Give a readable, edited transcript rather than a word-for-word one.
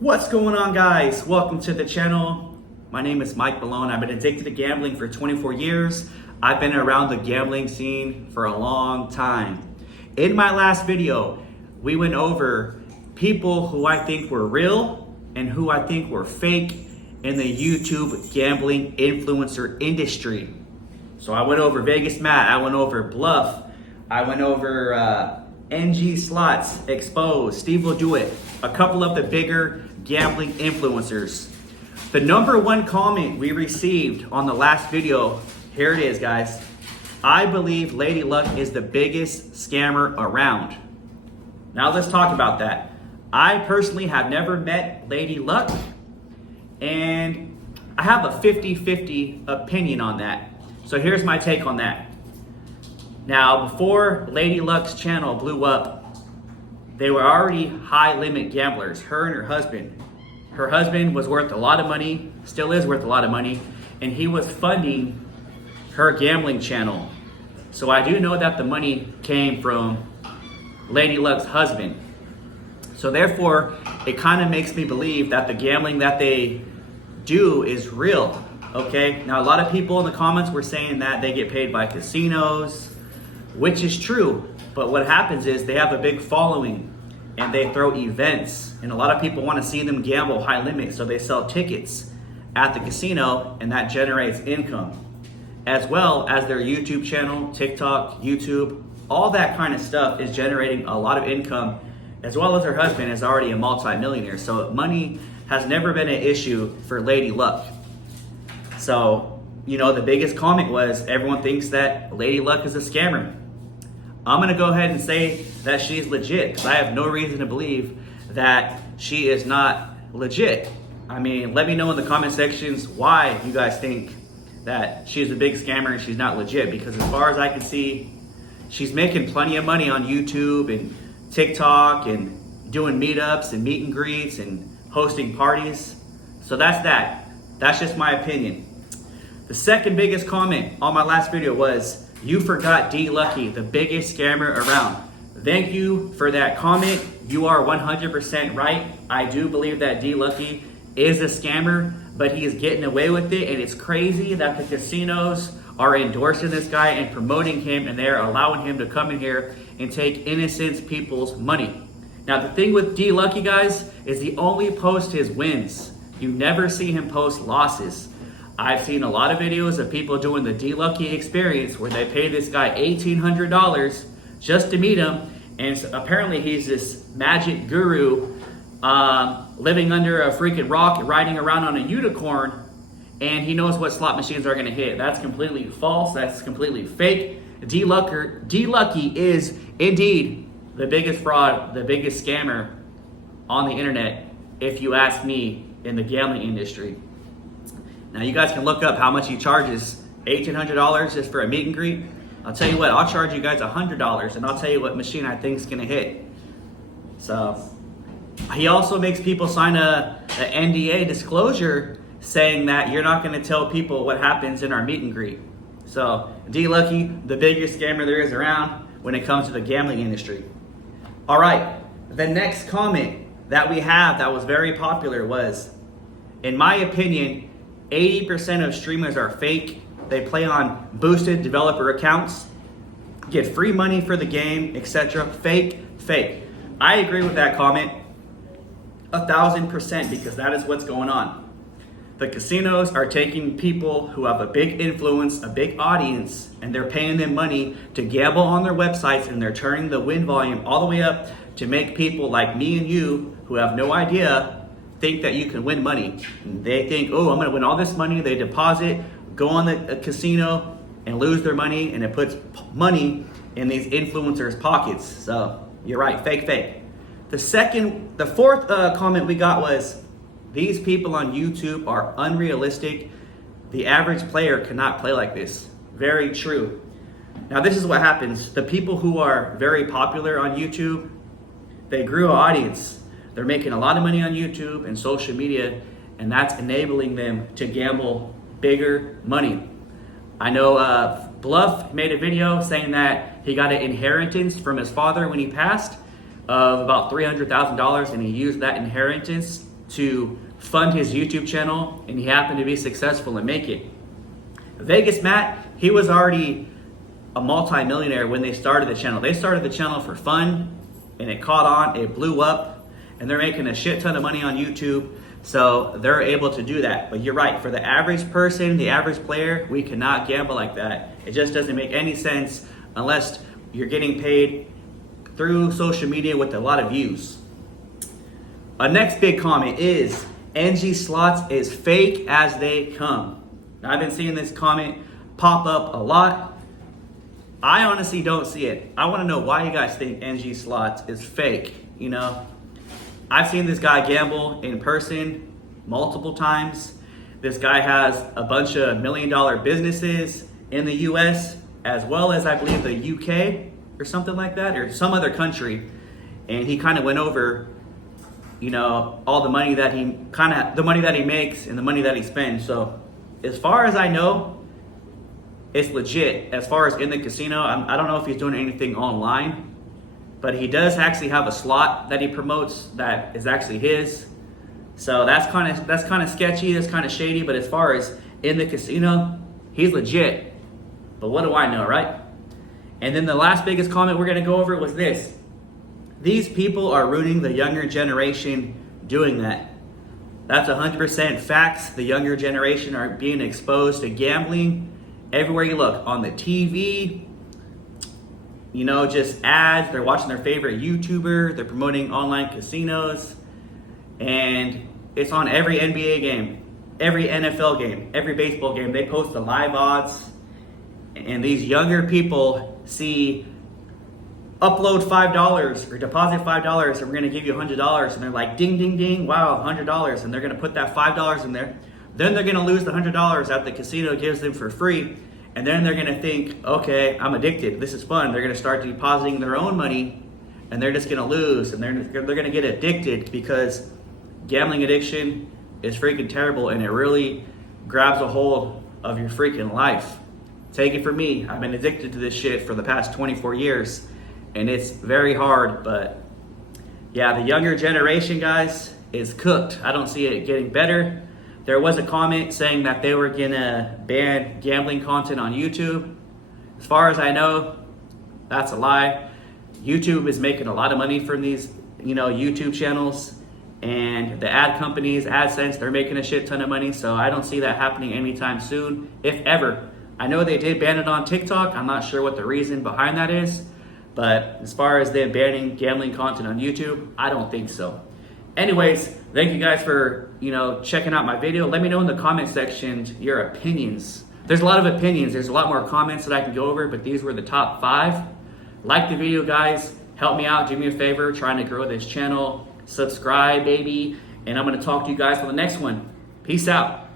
What's going on, guys? Welcome to the channel. My name is Mike Malone. I've been addicted to gambling for 24 years. I've been around the gambling scene for a long time. In my last video, we went over people who I think were real and who I think were fake in the YouTube gambling influencer industry. So I went over Vegas Matt, I went over Bluff, I went over NG Slots, Exposed, Steve Will Do It, a couple of the bigger gambling influencers. The number one comment we received on the last video, here it is, guys. I believe Lady Luck is the biggest scammer around. Now let's talk about that. I personally have never met Lady Luck, and I have a 50-50 opinion on that. So here's my take on that. Now, before Lady Luck's channel blew up, they were already high limit gamblers, her and her husband. Her husband was worth a lot of money, still is worth a lot of money, and he was funding her gambling channel. So I do know that the money came from Lady Luck's husband. So therefore, it kind of makes me believe that the gambling that they do is real, okay? Now, a lot of people in the comments were saying that they get paid by casinos, which is true. But what happens is they have a big following and they throw events, and a lot of people want to see them gamble high limit, so they sell tickets at the casino, and that generates income, as well as their YouTube channel, TikTok, YouTube, all that kind of stuff is generating a lot of income, as well as her husband is already a multi-millionaire. So money has never been an issue for Lady Luck. So, you know, the biggest comment was everyone thinks that Lady Luck is a scammer. I'm gonna go ahead and say that she's legit, because I have no reason to believe that she is not legit. I mean, let me know in the comment sections why you guys think that she's a big scammer and she's not legit, because as far as I can see, she's making plenty of money on YouTube and TikTok and doing meetups and meet and greets and hosting parties. So that's that. That's just my opinion. The second biggest comment on my last video was, "You forgot D Lucky, the biggest scammer around." Thank you for that comment. You are 100% right. I do believe that D Lucky is a scammer, but he is getting away with it, and it's crazy that the casinos are endorsing this guy and promoting him, and they're allowing him to come in here and take innocent people's money. Now, the thing with D Lucky, guys, is he only posts his wins. You never see him post losses. I've seen a lot of videos of people doing the D Lucky experience where they pay this guy $1,800 just to meet him, and apparently he's this magic guru living under a freaking rock, riding around on a unicorn, and he knows what slot machines are gonna hit. That's completely false. That's completely fake. D Lucky is indeed the biggest fraud, the biggest scammer on the internet, if you ask me, in the gambling industry. Now, you guys can look up how much he charges, $1,800 just for a meet and greet. I'll tell you what, I'll charge you guys $100, and I'll tell you what machine I think is gonna hit. So, he also makes people sign a NDA disclosure saying that you're not gonna tell people what happens in our meet and greet. So, D Lucky, the biggest scammer there is around when it comes to the gambling industry. All right, the next comment that we have that was very popular was, in my opinion, 80% of streamers are fake. They play on boosted developer accounts, get free money for the game, etc. Fake. I agree with that comment 1,000%, because that is what's going on. The casinos are taking people who have a big influence, a big audience, and they're paying them money to gamble on their websites, and they're turning the win volume all the way up to make people like me and you, who have no idea, think that you can win money. They think, oh, I'm gonna win all this money. They deposit, go on the casino and lose their money, and it puts money in these influencers' pockets. So you're right, fake. The fourth comment we got was, these people on YouTube are unrealistic. The average player cannot play like this. Very true. Now, this is what happens. The people who are very popular on YouTube, they grew an audience. They're making a lot of money on YouTube and social media, and that's enabling them to gamble bigger money. I know Bluff made a video saying that he got an inheritance from his father when he passed of about $300,000, and he used that inheritance to fund his YouTube channel, and he happened to be successful and make it. Vegas Matt, he was already a multi-millionaire when they started the channel. They started the channel for fun, and it caught on, it blew up, and they're making a shit ton of money on YouTube. So they're able to do that. But you're right, for the average person, the average player, we cannot gamble like that. It just doesn't make any sense unless you're getting paid through social media with a lot of views. A next big comment is, NG Slots is fake as they come. Now, I've been seeing this comment pop up a lot. I honestly don't see it. I want to know why you guys think NG Slots is fake. You know, I've seen this guy gamble in person multiple times. This guy has a bunch of $1 million businesses in the US, as well as I believe the UK or something like that, or some other country. And he kind of went over, you know, all the money that the money that he makes and the money that he spends. So as far as I know, it's legit. As far as in the casino, I don't know if he's doing anything online, but he does actually have a slot that he promotes that is actually his. So that's kind of sketchy, that's kind of shady, but as far as in the casino, he's legit. But what do I know, right? And then the last biggest comment we're gonna go over was this. These people are ruining the younger generation doing that. That's 100% facts. The younger generation are being exposed to gambling everywhere you look, on the TV, you know, just ads. They're watching their favorite YouTuber. They're promoting online casinos. And it's on every NBA game, every NFL game, every baseball game. They post the live odds. And these younger people see upload $5 or deposit $5 and we're going to give you $100. And they're like, ding, ding, ding, wow, $100. And they're going to put that $5 in there. Then they're going to lose the $100 that the casino gives them for free. And then they're going to think, okay, I'm addicted. This is fun. They're going to start depositing their own money and they're just going to lose. And they're going to get addicted because gambling addiction is freaking terrible and it really grabs a hold of your freaking life. Take it from me. I've been addicted to this shit for the past 24 years and it's very hard. But yeah, the younger generation, guys, is cooked. I don't see it getting better. There was a comment saying that they were gonna ban gambling content on YouTube. As far as I know, that's a lie. YouTube is making a lot of money from these, you know, YouTube channels, and the ad companies, AdSense, they're making a shit ton of money. So I don't see that happening anytime soon, if ever. I know they did ban it on TikTok. I'm not sure what the reason behind that is, but as far as them banning gambling content on YouTube, I don't think so. Anyways, thank you guys for, you know, checking out my video. Let me know in the comment section your opinions. There's a lot of opinions. There's a lot more comments that I can go over, but these were the top 5. Like the video, guys. Help me out. Do me a favor. Trying to grow this channel. Subscribe, baby. And I'm going to talk to you guys for the next one. Peace out.